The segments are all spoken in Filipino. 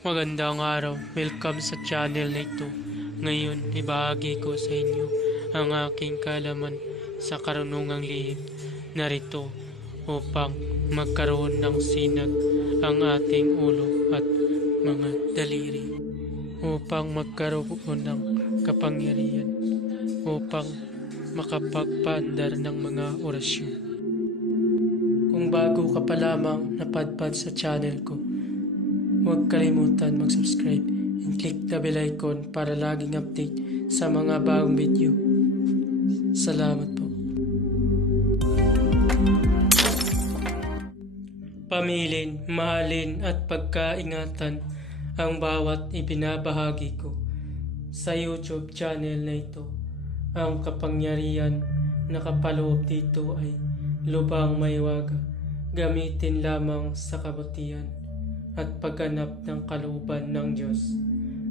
Magandang araw, welcome sa channel na ito. Ngayon, ibahagi ko sa inyo ang aking kaalaman sa karunungang lihim. Narito upang magkaroon ng sinag ang ating ulo at mga daliri. Upang magkaroon ng kapangyarihan. Upang makapagpaandar ng mga orasyon. Kung bago ka pa lamang napadpad sa channel ko, huwag kalimutan mag-subscribe and click the bell icon para laging update sa mga bagong video. Salamat po. Pamilin, mahalin at pagkaingatan ang bawat ibinabahagi ko sa YouTube channel na ito. Ang kapangyarihan na kapaloob dito ay lubang maywaga, gamitin lamang sa kabutihan at pagganap ng kalooban ng Diyos.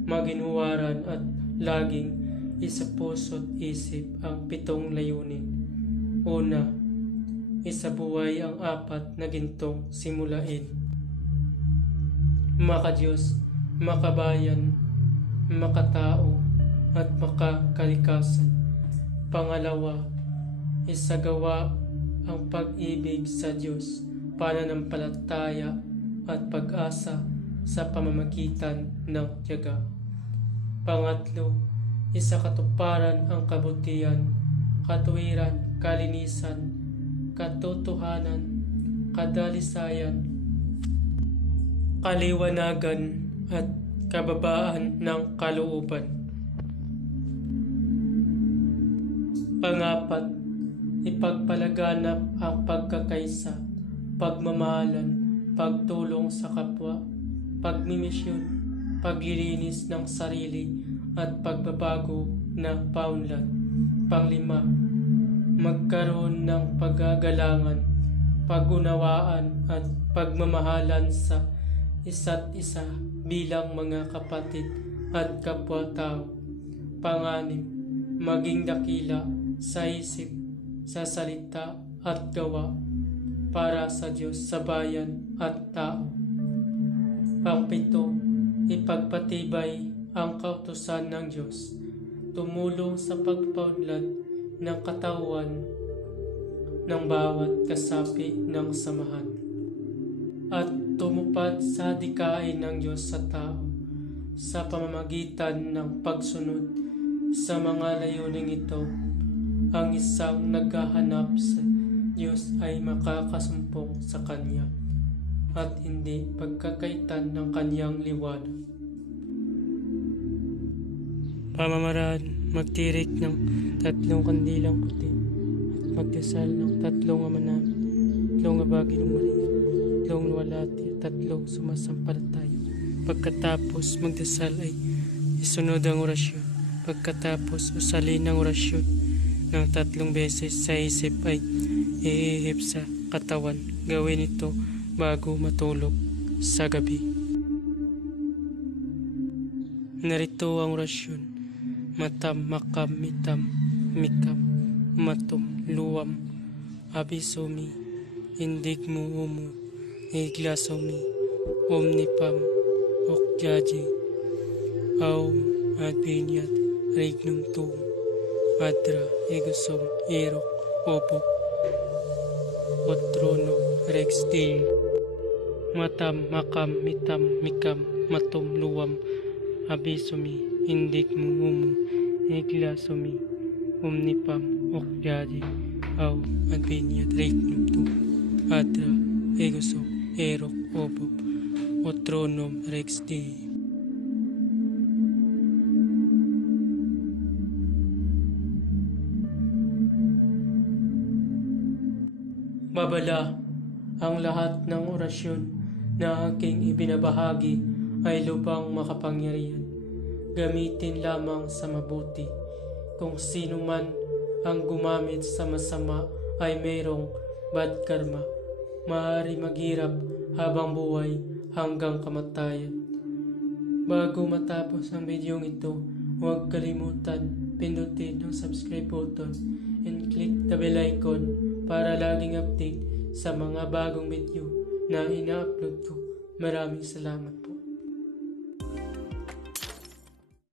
Maginhuwaran at laging isapuso't isip ang 7 layunin. Una, isabuhay ang 4 na gintong simulain. Makadiyos, makabayan, makatao at makakalikasan. Pangalawa, isagawa ang pag-ibig sa Diyos, pananampalataya at pag-asa sa pamamagitan ng tiyaga. Pangatlo, isakatuparan ang kabutihan, katuwiran, kalinisan, katotohanan, kadalisayan, kaliwanagan at kababaan ng kalooban. Pangapat, ipagpalaganap ang pagkakaisa, pagmamahalan, pagtulong sa kapwa, pagmimisyon, paglilinis ng sarili at pagbabago ng paunlad. Panglima, magkaroon ng pagagalangan, pagunawaan at pagmamahalan sa isa't isa bilang mga kapatid at kapwa-tao. Panganim, maging dakila sa isip, sa salita at gawa para sa Diyos, sa bayan at tao. Pangpito, ipagpatibay ang kautusan ng Diyos, tumulong sa pagpaunlad ng katawan ng bawat kasapi ng samahan, at tumupad sa dikain ng Diyos sa tao sa pamamagitan ng pagsunod sa mga layuning ito. Ang isang naghahanap sa Diyos ay makakasumpong sa Kanya at hindi pagkakaitan ng Kanyang liwanag. Pamamaraan, magtirik ng 3 kandilang puti at magdasal ng 3 Ama Namin, 3 Abagi ng Maria, 3 Luwalhati at 3 sumasampalataya. Pagkatapos magdasal ay isunod ang orasyon. Pagkatapos usalin ang orasyon ng 3 beses sa isip ay ihihip sa katawan. Gawin ito bago matulog sa gabi. Narito ang orasyon. Matam, makam, mitam, mikam, matum, luwam, abisomi, indigmo, umu, iglasomi, omnipam, okjaji, aum, adbinyat, regnum tuum, adra, egosom, erok, obo, otrono, rex dei. Matam, makam, mitam, mikam, matum, luwam, abisomi, indigmo, umu, iglasomi, omnipam, okjaji, aum, adbinyat, regnum tuum, adra, egosom, erok, obo, otronom, rex dei. Babala, ang lahat ng orasyon na aking ibinabahagi ay lubang makapangyarihan. Gamitin lamang sa mabuti. Kung sino man ang gumamit sa masama ay mayroong bad karma. Maaari maghirap habang buhay hanggang kamatayan. Bago matapos ang video ito, huwag kalimutan pindutin ang subscribe button and click the bell icon para laging update sa mga bagong video na ina-upload ko. Maraming salamat.